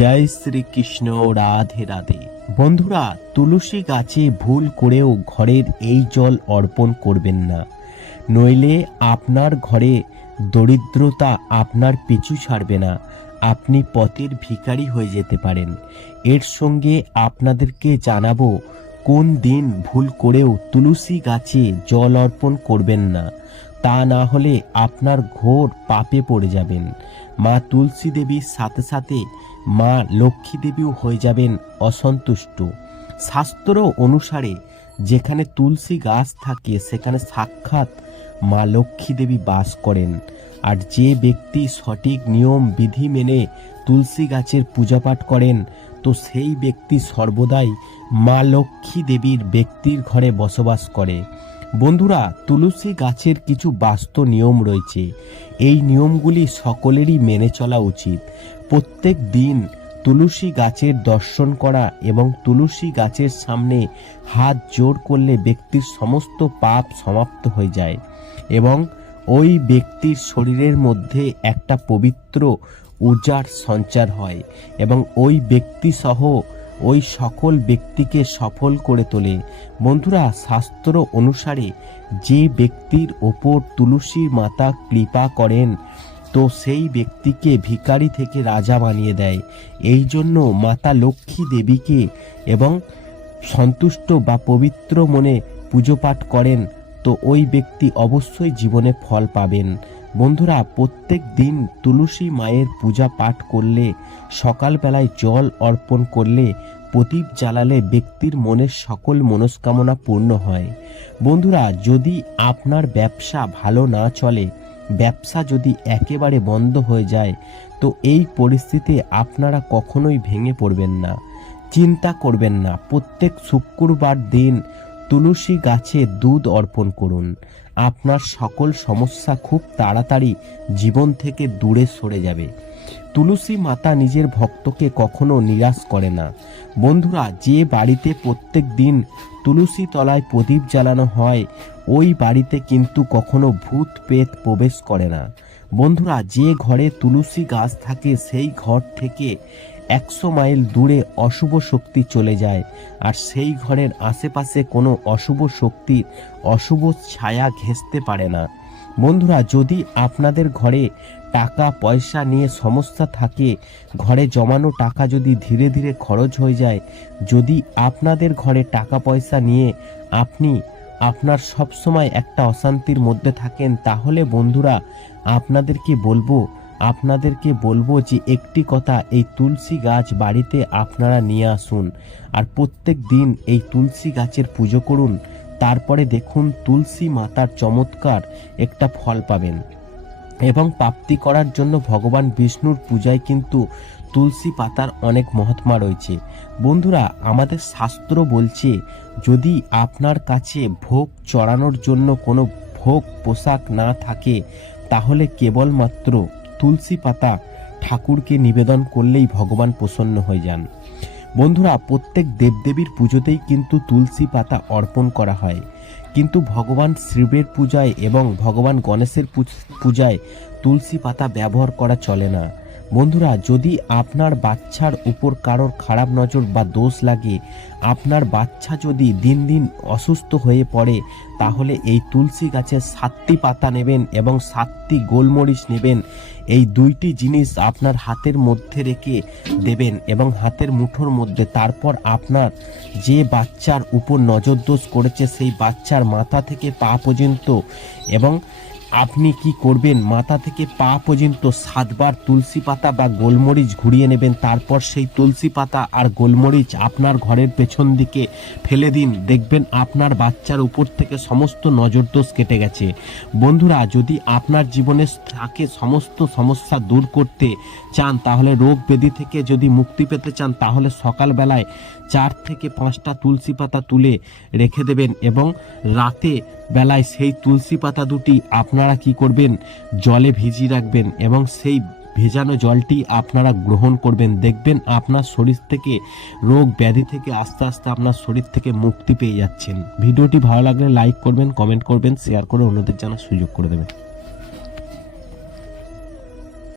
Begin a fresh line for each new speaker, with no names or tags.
জয় শ্রীকৃষ্ণ, রাধে রাধে। বন্ধুরা, তুলসী গাছে ভুল করেও ঘরের এই জল অর্পণ করবেন না। নইলে আপনার ঘরে দরিদ্রতা আপনার পিছু ছাড়বে না। আপনি পথের ভিখারি হয়ে যেতে পারেন। এর সঙ্গে আপনাদেরকে জানাব, কোন দিন ভুল করেও তুলসী গাছে জল অর্পণ করবেন না। তা না হলে আপনার ঘোর পাপে পড়ে যাবেন। মা তুলসী দেবীর সাথে সাথে মা লক্ষ্মী দেবীও হয়ে যাবেন অসন্তুষ্ট। শাস্ত্র অনুসারে যেখানে তুলসী গাছ থাকে, সেখানে সাক্ষাৎ মা লক্ষ্মী দেবী বাস করেন। আর যে ব্যক্তি সঠিক নিয়ম, বিধি মেনে তুলসী গাছের পূজাপাঠ করেন, তো সেই ব্যক্তি সর্বদাই মা লক্ষ্মী দেবীর ব্যক্তির ঘরে বসবাস করে। বন্ধুরা, তুলসী গাছের কিছু বাস্তু নিয়ম রয়েছে। এই নিয়মগুলি সকলেরই মেনে চলা উচিত। প্রত্যেক দিন তুলসী গাছের দর্শন করা এবং তুলসী গাছের সামনে হাত জোর করলে ব্যক্তির সমস্ত পাপ সমাপ্ত হয়ে যায় এবং ওই ব্যক্তির শরীরের মধ্যে একটা পবিত্র ঊর্জার সঞ্চার হয় এবং ওই ব্যক্তি সহ ওই সকল ব্যক্তিকে সফল করে তোলে। বন্ধুরা, শাস্ত্র অনুসারে যে ব্যক্তির ওপর তুলসী মাতা কৃপা করেন, তো সেই ব্যক্তিকে ভিখারি থেকে রাজা বানিয়ে দেয়। এই জন্য মাতা লক্ষ্মী দেবীকে এবং সন্তুষ্ট বা পবিত্র মনে পুজো পাঠ করেন, তো ওই ব্যক্তি অবশ্যই জীবনে ফল পাবেন। বন্ধুরা, প্রত্যেক দিন তুলসী মায়ের পূজা পাঠ করলে, সকালবেলায় জল অর্পণ করলে, প্রদীপ জ্বালালে ব্যক্তির মনের সকল মনস্কামনা পূর্ণ হয়। বন্ধুরা, যদি আপনার ব্যবসা ভালো না চলে, ব্যবসা যদি একেবারে বন্ধ হয়ে যায়, তো এই পরিস্থিতি আপনারা কখনোই ভেঙে পড়বেন না। চিন্তা করবেন না, প্রত্যেক শুক্রবার দিন তুলসী গাছে দুধ অর্পণ করুন। আপনার সকল সমস্যা খুব তাড়াতাড়ি জীবন থেকে দূরে সরে যাবে। তুলসী মাতা নিজের ভক্তকে কখনো নিরাশ করে না। বন্ধুরা, যে বাড়িতে প্রত্যেক দিন তুলসী তলায় প্রদীপ জ্বালানো হয়, ওই বাড়িতে কিন্তু কখনো ভূত পেত প্রবেশ করে না। বন্ধুরা, যে ঘরে তুলসী গাছ থাকে, সেই ঘর থেকে একশো মাইল দূরে অশুভ শক্তি চলে যায়, আর সেই ঘরের আশেপাশে কোনো অশুভ শক্তির অশুভ ছায়া ঘেঁষতে পারে না। বন্ধুরা, যদি আপনাদের ঘরে টাকা, পয়সা নিয়ে সমস্যা থাকে, ঘরে জমানো টাকা যদি ধীরে ধীরে খরচ হয়ে যায়, যদি আপনাদের ঘরে টাকা, পয়সা নিয়ে আপনি আপনার সবসময় একটা অশান্তির মধ্যে থাকেন, তাহলে বন্ধুরা, আপনাদেরকে বলব আপনাদেরকে বলব যে একটি কথা, এই তুলসী গাছ বাড়িতে আপনারা নিয়ে আসুন। আর প্রত্যেক দিন এই তুলসী গাছের পুজো করুন। তারপরে দেখুন তুলসী মাতার চমৎকার একটা ফল পাবেন। এবং প্রাপ্তি করার জন্য ভগবান বিষ্ণুর পূজায় কিন্তু তুলসী পাতার অনেক মহাত্মা রয়েছে। বন্ধুরা, আমাদের শাস্ত্র বলছে, যদি আপনার কাছে ভোগ চড়ানোর জন্য কোনো ভোগ পোশাক না থাকে, তাহলে কেবলমাত্র তুলসী পাতা ঠাকুরকে নিবেদন করলেই ভগবান প্রসন্ন হয়ে যান। বন্ধুরা, প্রত্যেক দেবদেবীর পুজোতেই কিন্তু তুলসী পাতা অর্পণ করা হয়। কিন্তু ভগবান শিবের পূজায় এবং ভগবান গণেশের পূজ- পূজায় তুলসী পাতা ব্যবহার করা চলে না। বন্ধুরা, যদি আপনার বাচ্চার উপর কারোর খারাপ নজর বা দোষ লাগে, আপনার বাচ্চা যদি দিন দিন অসুস্থ হয়ে পড়ে, তাহলে এই তুলসী গাছের সাতটি পাতা নেবেন এবং সাতটি গোলমরিচ নেবেন। এই দুইটি জিনিস আপনার হাতের মধ্যে রেখে দেবেন এবং হাতের মুঠোর মধ্যে। তারপর আপনার যে বাচ্চার উপর নজর দোষ করেছে, সেই বাচ্চার মাথা থেকে পা পর্যন্ত এবং আপনি কি করবেন? মাথা থেকে পা পর্যন্ত সাতবার তুলসী পাতা বা গোলমরিচ ঘুরিয়ে নেবেন, তারপর সেই তুলসী পাতা আর গোলমরিচ আপনার ঘরের পেছন দিকে ফেলে দিন। দেখবেন আপনার বাচ্চার উপর থেকে সমস্ত নজরদোষ কেটে গেছে। বন্ধুরা, যদি আপনার জীবনে থাকে সমস্ত সমস্যা দূর করতে চান, তাহলে রোগ ব্যাধি থেকে যদি মুক্তি পেতে চান, তাহলে সকালবেলায় চার থেকে পাঁচটা তুলসী পাতা তুলে রেখে দেবেন এবং রাতে বেলায় সেই তুলসী পাতা দুটি আপনারা কি করবেন? জলে ভিজিয়ে রাখবেন এবং সেই ভেজানো জলটি আপনারা গ্রহণ করবেন। দেখবেন আপনার শরীর থেকে রোগ ব্যাধি থেকে আস্তে আস্তে আপনার শরীর থেকে মুক্তি পেয়ে যাচ্ছেন। ভিডিওটি ভালো লাগলে লাইক করবেন, কমেন্ট করবেন শেয়ার করে অন্যদের জানার সুযোগ করে দেবেন।